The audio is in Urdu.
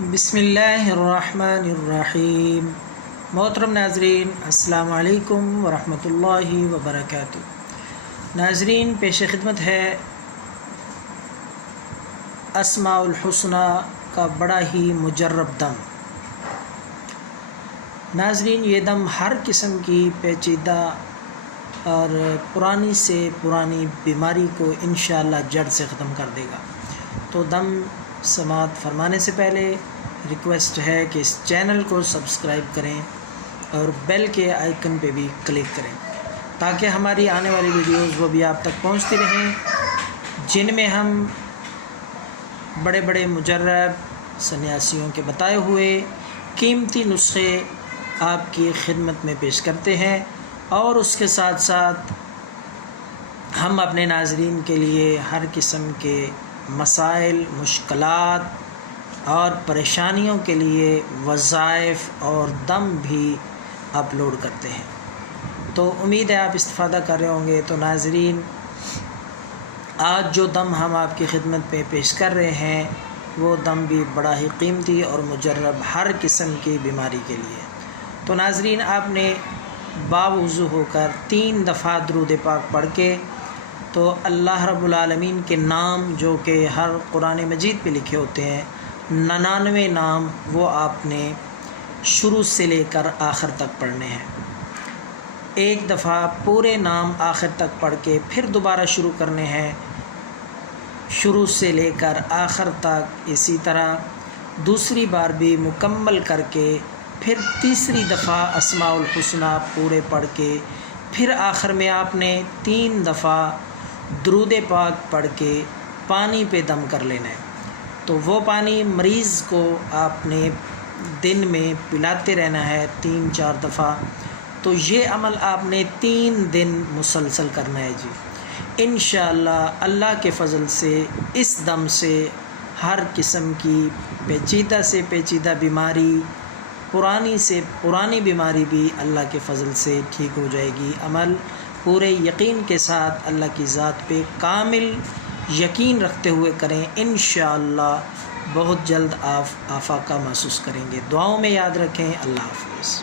بسم اللہ الرحمن الرحیم۔ محترم ناظرین، السلام علیکم ورحمۃ اللہ وبرکاتہ۔ ناظرین، پیش خدمت ہے اسماء الحسنی کا بڑا ہی مجرب دم۔ ناظرین، یہ دم ہر قسم کی پیچیدہ اور پرانی سے پرانی بیماری کو انشاءاللہ جڑ سے ختم کر دے گا۔ تو دم سماعت فرمانے سے پہلے ریکویسٹ ہے کہ اس چینل کو سبسکرائب کریں اور بیل کے آئیکن پہ بھی کلک کریں تاکہ ہماری آنے والی ویڈیوز وہ بھی آپ تک پہنچتی رہیں، جن میں ہم بڑے بڑے مجرب سنیاسیوں کے بتائے ہوئے قیمتی نسخے آپ کی خدمت میں پیش کرتے ہیں، اور اس کے ساتھ ساتھ ہم اپنے ناظرین کے لیے ہر قسم کے مسائل، مشکلات اور پریشانیوں کے لیے وظائف اور دم بھی اپلوڈ کرتے ہیں۔ تو امید ہے آپ استفادہ کر رہے ہوں گے۔ تو ناظرین، آج جو دم ہم آپ کی خدمت میں پیش کر رہے ہیں وہ دم بھی بڑا ہی قیمتی اور مجرب ہر قسم کی بیماری کے لیے۔ تو ناظرین، آپ نے باوضو ہو کر 3 دفعہ درود پاک پڑھ کے تو اللہ رب العالمین کے نام جو کہ ہر قرآن مجید پہ لکھے ہوتے ہیں 99 نام، وہ آپ نے شروع سے لے کر آخر تک پڑھنے ہیں۔ ایک دفعہ پورے نام آخر تک پڑھ کے پھر دوبارہ شروع کرنے ہیں، شروع سے لے کر آخر تک۔ اسی طرح دوسری بار بھی مکمل کر کے پھر تیسری دفعہ اسماء الحسنی پورے پڑھ کے پھر آخر میں آپ نے 3 دفعہ درود پاک پڑھ کے پانی پہ دم کر لینا ہے۔ تو وہ پانی مریض کو آپ نے دن میں پلاتے رہنا ہے 3-4 دفعہ۔ تو یہ عمل آپ نے 3 دن مسلسل کرنا ہے جی۔ انشاءاللہ اللہ کے فضل سے اس دم سے ہر قسم کی پیچیدہ سے پیچیدہ بیماری، پرانی سے پرانی بیماری بھی اللہ کے فضل سے ٹھیک ہو جائے گی۔ عمل پورے یقین کے ساتھ اللہ کی ذات پہ کامل یقین رکھتے ہوئے کریں، انشاءاللہ بہت جلد آپ آفاقہ محسوس کریں گے۔ دعاؤں میں یاد رکھیں۔ اللہ حافظ۔